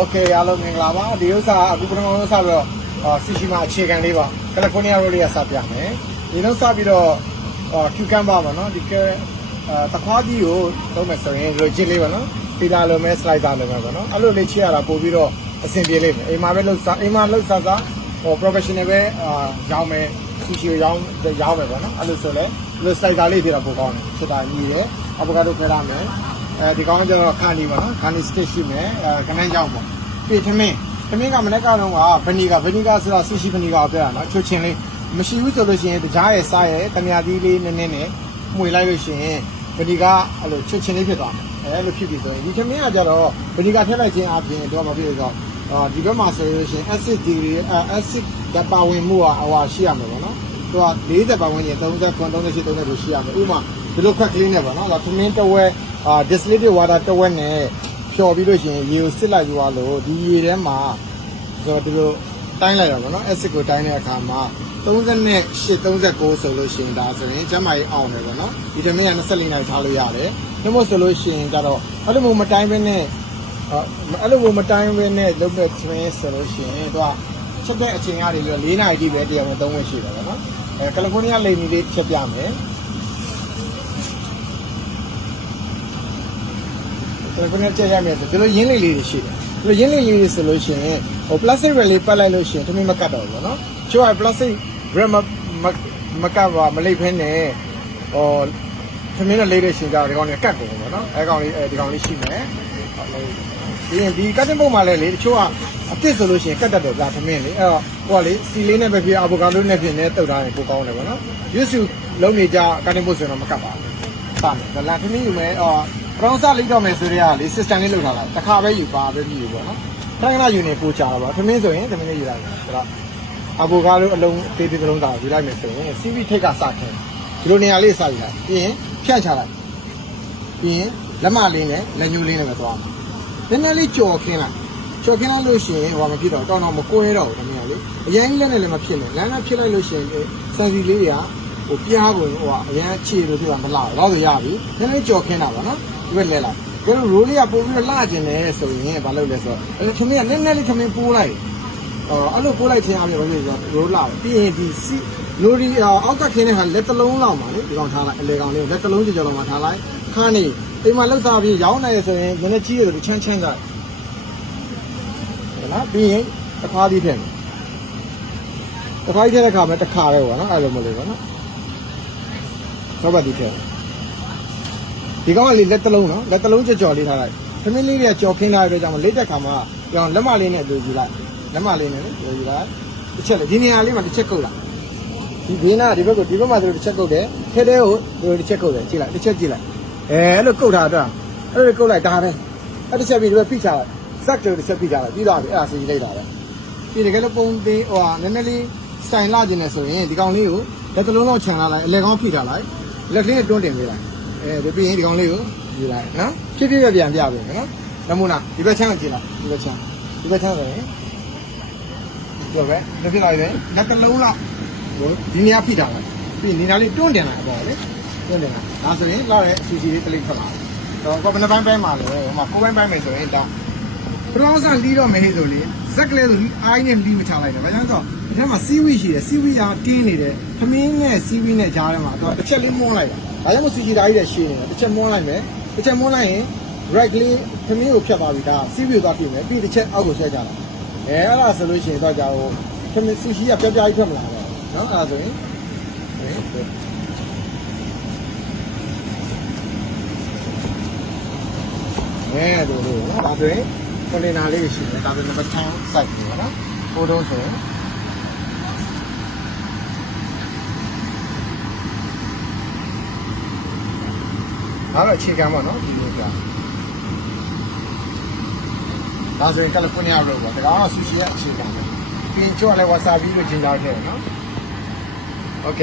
Okay အားလုံးမင်္ဂလာပါဒီဥစ္စာအခုပထမဆုံးစပြီးတော့စီရှိမှာအခြေခံလေးပါကယ်လီဖိုးနီးယားရိုးလေးကစပြမယ်ဒီနောက်စပြီးတော့cucumber ပါနော်ဒီကတခွားကြီးကိုသုံးမယ်ဆိုရင်လိုချစ်လေးပါနော်ဖီလာလိုမဲ့ slicer လိုမဲ့ပေါ့နော်အဲ့လိုလေးချစ်ရတာပို့ပြီးတော့အဆင်ပြေလိမ့်မယ်အိမ်မှာပဲလှုပ်စားအိမ်မှာလှုပ်စားစားprofessional ပဲရောင်းမယ်စီရှိရောင်းမယ်ပေါ့နော်အဲ့လိုဆိုလဲလို slicer လေးပြတော့ပိုကောင်းတယ်ချစ်တာညီတယ် avocado ဖဲရမယ်ဒီကောင်းကျတော့ခါနီပါနော်ခါနီ stick ရှိမယ်ကနန်းကြောင်ပေါ့ပြီးထမင်းကမနေ့ကတော့ဗနီဂါဆိုတာစီရှိဗနီဂါပြောတာနော်ချွတ်ချင်းလေးမရှိဘူးဆိုလို့ရှိရင်တကြားရဲ့စားရဲ့တမယာသီးလေးနည်းနည်းနဲ့မှွေလိုက်လို့ရှိရင်ဗနီဂါအဲ့လိုချွတ်ချင်းလေးဖြစ်သွားမယ်အဲ့လိုဖြစ်ပြီဆိုရင်ဒီထမင်းကကြတော့ဗနီဂါထည့်လိုက်ခြင်းအပြင်တော့မဖြစ်လို့တော့ဒီဘက်မှာဆိုလို့ရှိရင် acid ဓာတ်ပါဝင်မှုဟာရှိရမယ်ပေါ့နော်သူက40ပါဝင်ရင်30 38 30ရှိရမယ်ဥပမာဒီလိုခွက်ကလေးနဲ့ပေါ့နော်ထမင်းတစ်ဝက်distilled water တစ်ဝက်နဲ့ဖြော်ပြီးလို့ရှိရင်ရေကိုစစ်လိုက်သွားလို့ဒီရေထဲမှာဆိုတော့ဒီလိုတိုင်းလိုက်ရပါတော့ acid ကိုတိုင်းတဲ့အခါမှာ38 39ဆိုလို့ရှိရင်ဒါဆိုရင်ကျန်းမာရေးအောင်တယ်ပေါ့နော်ဒီထမင်းက24နာရီထားလို့ရတယ်ညမို့ဆိုလို့ရှိရင်ကြတော့အဲ့လိုမျိုးမတိုင်းဘဲနဲ့လုပ်မဲ့ထမင်းဆိုလို့ရှိရင်သူကချက်တဲ့အချိန်ကနေပြီးတော့4နာရီတိပဲတရားဝင်3ဝက်ရှိတယ်ပေါ့နော်ကယ်လီဖိုးနီးယားလိမ်မီလေးချက်ပြမယ်ဘယ်နဲ့ကြည့်ရမလဲဆိုဒီလိုရင်းလေးတွေရှိတယ်ဒီလိုရင်းလေးတွေဆိုလို့ရှိရင်plastic wrap လေးပတ်လိုက်လို့ရှိရင်တမင်မကတ်တော့ဘူးเนาะချိုးက plastic wrap မကတ်ပါမလိမ့်ဖဲနဲ့တမင်နဲ့လေးတဲ့ရှင်ကြဒီကောင်လေးကတ်ကုန်ပေါ့เนาะအဲကောင်လေးဒီကောင်လေးရှိမယ်ပြီးရင်ဒီကတ်တင်ပုံမှာလည်းလေတချို့ကအစ်စ်ဆိုလို့ရှိရင်ကတ်တတ်တော့ဒါတမင်လေအဲ့တော့ဟိုကလေစီလေးနဲ့ပဲဖြစ်အာဗိုကာဒိုနဲ့ဖြစ်နေတုတ်ထားရင်ပိုကောင်းတယ်ပေါ့เนาะရွှေစုလုံးနေကြကတ်တင်ပုံဆိုတော့မကတ်ပါဘူးစမယ်ဒါလာတမင်ယူမယ်ပရောင်စလိတော့မယ်ဆိုတော့လေ system လေးလုပ်ထားတာတစ်ခါပဲယူပါပဲယူပေါ့နော်ခဏယူနေပို့ချတာပါသမင်းဆိုရင်သမင်းလေးယူလိုက်မယ်ဆိုတော့အဗိုကာဒိုအလုံးသေးသေးလုံးသားယူလိုက်မယ်ဆိုရင် CV ထိတ်ကစခင်းဒီလိုနေရာလေးစယူလိုက်ပြီးရင်ဖြန့်ချလိုက်ပြီးရင်လက်မလေးနဲ့လက်ညှိုးလေးနဲ့ပဲသွားမယ်နည်းနည်းလေးကြော်ခင်းလိုက်လို့ရှိရင်ဟိုမဖြစ်တော့တောင်းမကွဲတော့ဘူးသမင်းကလေအရင်လက်နဲ့လည်းမဖြစ်နဲ့လမ်းနဲ့ဖြစ်လိုက်လို့ရှိရင်စံစီလေးတွေကပြားကိုအရင်ခြေလို့ပြမလာတော့ဆိုရပြီနည်းနည်းကြော်ခင်းတာပါနော်ဒီဘက်လဲလိုက်ဘယ်လိုရိုးလေးကပို့ပြီးတော့လှကျင်တယ်ဆိုရင်ဘာလုပ်လဲဆိုတော့ခမင်းကနည်းနည်းလေးခမင်းပိုးလိုက်အဲ့လိုပိုးလိုက်ခြင်းအပြင်ဘာလို့လဲဆိုတော့ရိုးလှပြီးရင်ဒီလိုဒီအောက်ကခင်းတဲ့ဟာလက်တလုံးလောက်ပါလေဒီကောင်ထားလိုက်အလေကောင်လေးလက်တလုံးကြော်လောက်မှထားလိုက်ခါနေအိမ်မှာလှုပ်စားပြီးရောင်းနိုင်ရဆိုရင်နည်းနည်းကြီးရတယ်ချမ်းကဟုတ်လားပြီးရင်တစ်ခါပြီးထည့်တဲ့ခါမှာတစ်ခါပဲပေါ့နော်အဲ့လိုမလို့ပေါ့နော်တော့ပါဒီထဲဒီကောင်ကလေလက်တလုံးနော်လက်တလုံးကြော်လေးထားလိုက်သမင်းလေးတွေကကြော်ခင်းထားတဲ့ကြောင့်လေးတက်ခါမှာပြောင်းလက်မလေးနဲ့တူယူလိုက်လက်မလေးနဲ့တူယူလိုက်တစ်ချက်လေဒီနေရာလေးမှာတစ်ချက်ကုတ်လိုက်ဒီဘေးနာဒီဘက်မှာသူတို့တစ်ချက်ကုတ်တယ်ထဲထဲကိုသူတို့တစ်ချက်ကုတ်တယ်ကြည့်လိုက်တစ်ချက်ကြည့်လိုက်အဲ့လိုကုတ်ထားတော့အဲ့လိုကုတ်လိုက်ဒါပဲအဲ့တစ်ချက်ပြီးဒီဘက်ဖိချလိုက်စက်ကြော်တစ်ချက်ဖိချလိုက်ပြီးတော့အဲ့ဒါစီလိုက်တာပဲပြီးတကယ်လို့ပုံသေးဟိုနည်းနည်းလေးစတိုင်လာခြင်းနဲ့ဆိုရင်ဒီကောင်လေးကိုလက်တလုံးလောက်ခြံလာလိုက်အလဲကောင်းဖိထားလိုက်လက်လေးနဲ့တွန်းတင်ပေးလိုက်ပြီးရင်ဒီကောင်လေးကိုယူလိုက်နော်ဖြည်းဖြည်းပဲပြန်ပြပေးမယ်နော်နမူနာဒီဘက်ချမ်းကိုကြည့်လိုက်ဒီဘက်ချမ်းဆိုရင်ဒီပဲလက်ပြလိုက်တယ်လက်တစ်လုံးလောက်ဒီနေရာဖိထားလိုက်ပြီးနေရာလေးတွန်းတင်လိုက်အပေါ်လေတွန်းတင်လိုက်ဒါဆိုရင်လာတဲ့အစီအစီလေးတစ်လိမ့်ထွက်လာတော့ဘယ်နှပိုင်းမှာလဲဟိုမှာ9ပိုင်းမယ်ဆိုရင်ဒါပရောစလီတော့မဟေးဆိုလေဇက်ကလေးဆိုအိုင်းနဲ့လီမချလိုက်တယ်ဘာကြောင့်ဆိုတော့ဒီထဲမှာစီဝီရှိတယ်စီဝီကတင်းနေတယ်ခမင်းနဲ့စီဝီနဲ့ကြားထဲမှာတော့တစ်ချက်လေးမွန်းလိုက်တာဒါကြောင့်မို့စီဂျီဓာကြီးတဲ့ရှင်းနေတာတစ်ချက်မွန်းလိုက်မယ်တစ်ချက်မွန်းလိုက်ရင် right ကလေးခမင်းကိုဖြတ်သွားပြီဒါစီးပြီးသွားပြီမယ်ပြီးတစ်ချက်အောက်ကိုဆွဲကြတာအဲ့ဒါဆိုလို့ရှိရင်တော့ကြာဟိုခမင်းဆူရှီကပြပြကြီးထွက်မလာတော့နော်အဲ့ဒါဆိုရင်တို့နော်ဒါဆိုရင်ကွန်တိန်နာလေးရှိတယ်ဒါဆိုနံပါတ်10 site ပေါ့နော်ဖိုးတုံးဆိုရင်အဲ့တော့အခြေခံပေါ့နော်ဒီလိုပြဒါဆိုရင်ကယ်လီဖိုးနီးယားရိုးပေါ့ဒါကတော့ဆူရှီရဲ့အခြေခံပဲပြီးချို့ကလည်းဝါဆာဘီလို့ဂျင်ဂျာထည့်တယ်နော်โอเค